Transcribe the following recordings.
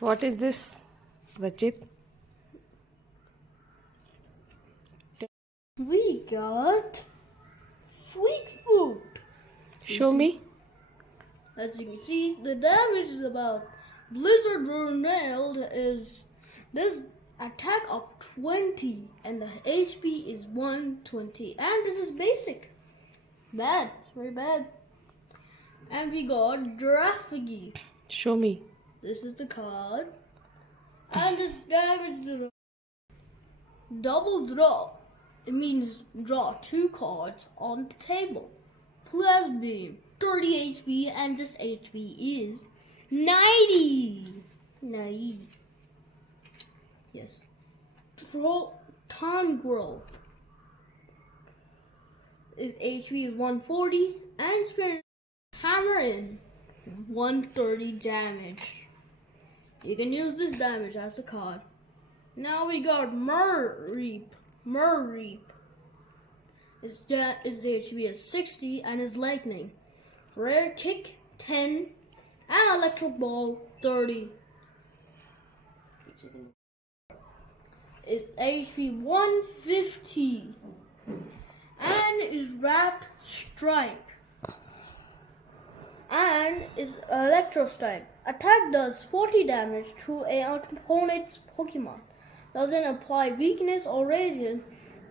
What is this, Rachit? We got fleet food. Show me. As you can see, the damage is about Blizzard Ronald is this attack of 20 and the HP is 120 and this is basic. Bad, it's very bad. And we got Drafigi. Show me. This is the card. And this damage is double draw. It means draw 2 cards on the table. Plus beam 30 HP and this HP is 90. Yes. Time growth. Its HP is 140 and spin hammer in 130 damage. You can use this damage as a card. Now we got Merreep. His HP is 60 and his lightning. Rare kick 10 and electric ball 30. His HP 150 and is wrapped strike. And is electro strike. Attack does 40 damage to an opponent's Pokemon. Doesn't apply weakness or radiant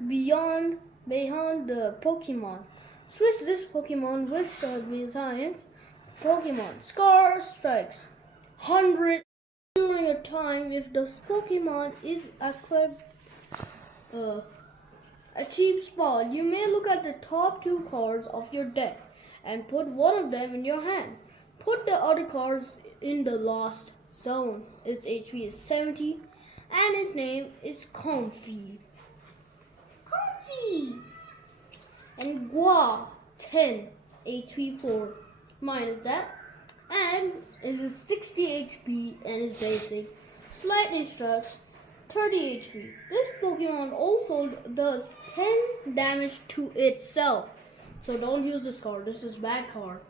beyond the Pokemon. Switch this Pokemon with Science Pokemon. Scar strikes 100 during a time if the Pokemon is equipped a cheap spot. You may look at the top 2 cards of your deck and put one of them in your hand. Put the other cards in the lost zone. Its HP is 70 and its name is Comfy. And Gua 10 HP 4 minus that. And it is 60 HP and is basic. Lightning strikes 30 HP. This Pokemon also does 10 damage to itself. So don't use this card. This is bad card.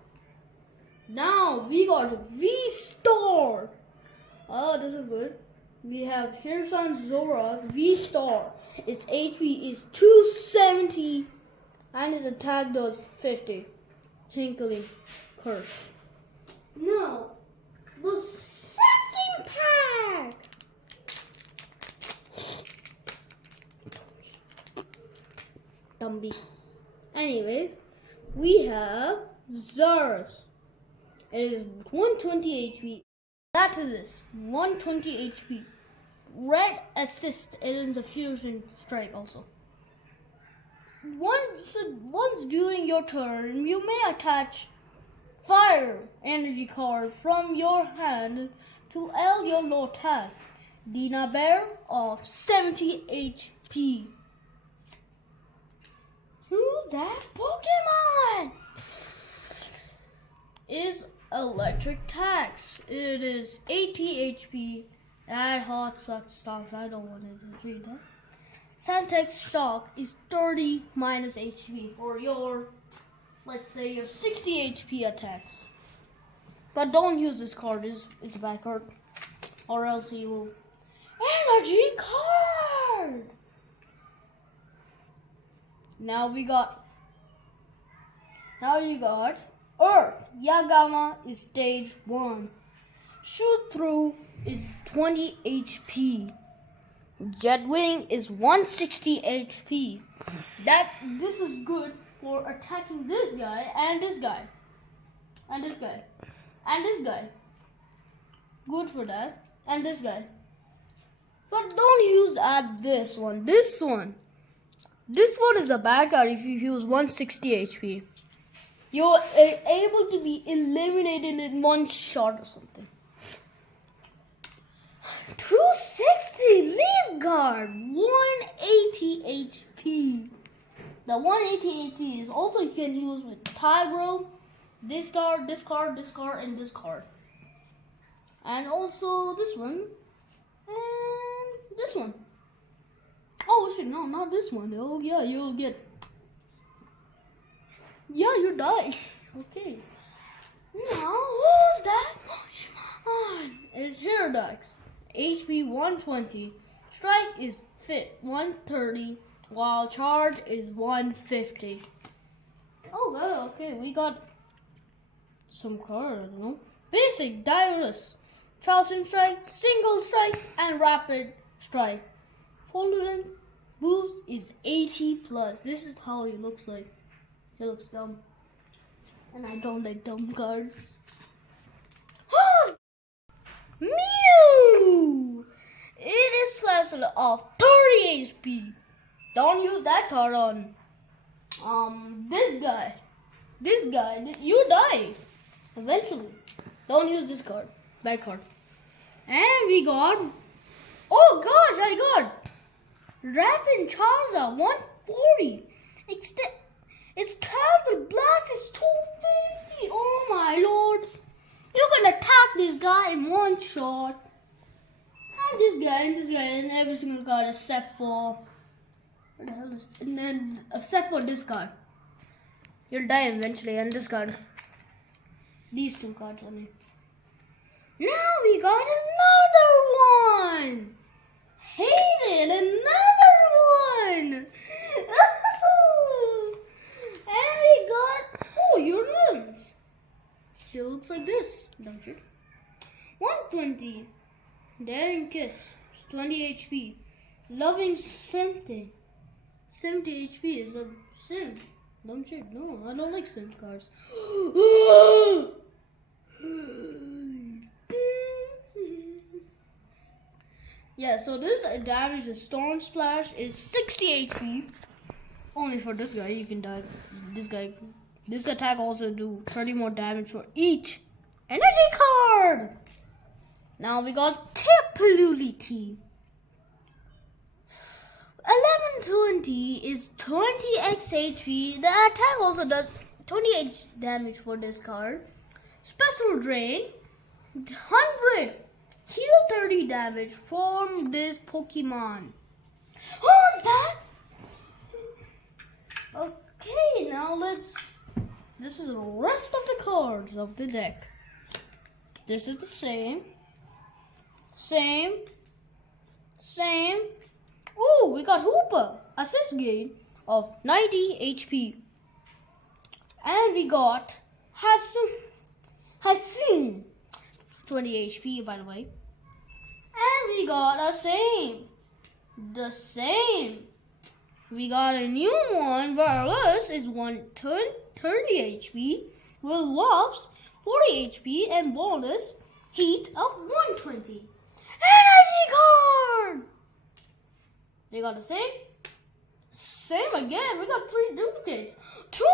Now we got V-Star. Oh, this is good. We have Hirsan Zora V-Star. Its HP is 270 and its attack does 50. Tinkling curse. Now, the second pack. Dumby. Anyways, we have Zers. It is 120 HP. That is this. 120 HP. Red assist. It is a fusion strike also. Once during your turn, you may attach fire energy card from your hand to your low task. Dina Bear of 70 HP. Who's that Pokemon? Is electric tax. It is 80 HP. That hot stocks. I don't want to read that. Santex stock is 30 minus HP for your, let's say, your 60 HP attacks. But don't use this card. It's a bad card. Or else you will. Energy card! Now you got Earth. Yagama is stage 1. Shoot through is 20 HP. Jetwing is 160 HP. This is good for attacking this guy and this guy. And this guy. And this guy. Good for that. And this guy. But don't use this one. This one is a bad card if you use 160 HP. You're able to be eliminated in one shot or something. 260 Leaf Guard, 180 HP. The 180 HP is also you can use with Tigro, this card, and this card. And also this one, and this one. Oh shit, no, not this one. Oh yeah, you'll get. Yeah, you die. Okay. Now, who's that? is Herodox. HP 120. Strike is fit 130. While charge is 150. Oh god, okay, we got some card, I don't know. Basic Dyrus. 1000 strike, single strike, and rapid strike. Folded boost is 80 plus. This is how he looks like. He looks dumb. And I don't like dumb cards. Mew! It is flash of 30 HP. Don't use that card on this guy. This guy, you die eventually. Don't use this card. Bad card. And we got, oh gosh, I got Rapid Chaza 140. Its counter blast is 250. Oh my lord. You can attack this guy in one shot. And this guy, and every single card except for, what the hell is, and then except for this card. You'll die eventually, and this card. These two cards only. Now we got another one. Hated another one. And we got, oh, your limbs. She looks like this, don't you? 120. Daring Kiss, 20 HP. Loving Sympathy, 70 HP is a sim. Don't you? No, I don't like sim cards. Yeah, so this damage, the Storm Splash, is 60 HP. Only for this guy, you can die. This attack also do 30 more damage for each energy card. Now we got Tipulity. 1120 is 20x HP. The attack also does 28 damage for this card. Special Drain, 100. Heal 30 damage from this Pokemon. Who's that? Okay, now this is the rest of the cards of the deck. This is the same. Oh, we got Hooper, assist gain of 90 HP. And we got Hassan, 20 HP by the way. And we got the same. We got a new one, Varus is 130 HP, Will Wops 40 HP, and Bonus Heat of 120. Energy card! We got the same. Same again. We got 3 duplicates. 2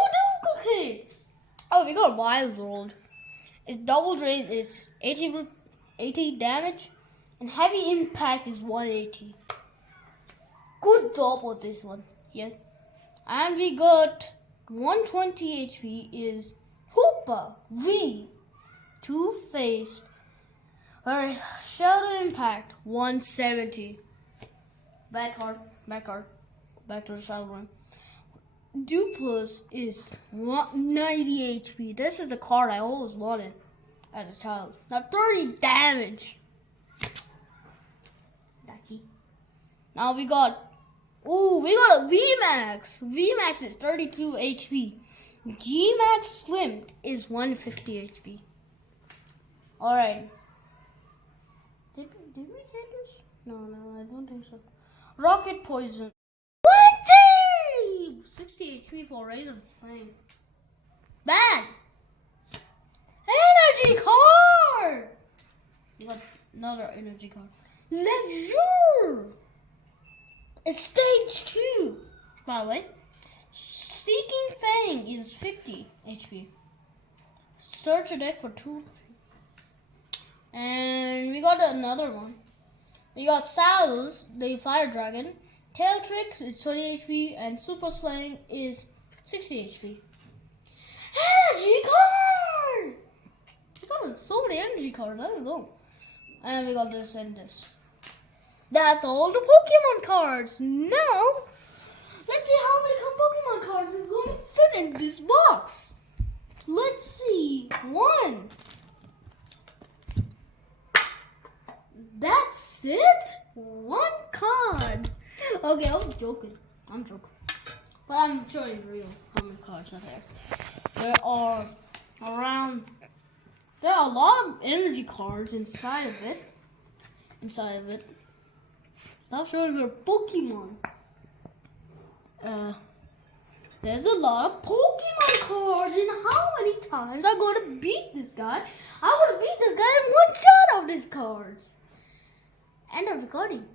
duplicates. Oh, we got Wild World. Its double drain is 80 damage, and heavy impact is 180. Good job with this one. Yes. And we got 120 HP is Hooper V. Two-Faced. Shadow Impact 170. Bad card. Back to the shadow one. Duplus is 190 HP. This is the card I always wanted as a child. Now 30 damage. Lucky. Now we got a VMAX. VMAX is 32 HP. Gmax Slim is 150 HP. Alright. Did we say this? No, I don't think so. Rocket Poison. 20! 60 HP for Razor Flame. Bad! Energy card! We got another energy card. Ledger! It's stage 2. By the way. Seeking Fang is 50 HP. Search a deck for 2. And we got another one. We got Salus, the Fire Dragon. Tail Trick is 20 HP. And Super Slang is 60 HP. Energy card! We got so many energy cards. I don't know. And we got this and this. That's all the Pokemon cards. Now, let's see how many Pokemon cards is going to fit in this box. Let's see. 1, That's it? One card. Okay, I was joking. I'm joking. But I'm showing real how many cards are there. There are a lot of energy cards inside of it. Stop showing your Pokemon. There's a lot of Pokemon cards, and how many times I'm going to beat this guy? I'm going to beat this guy in one shot of these cards. End of recording.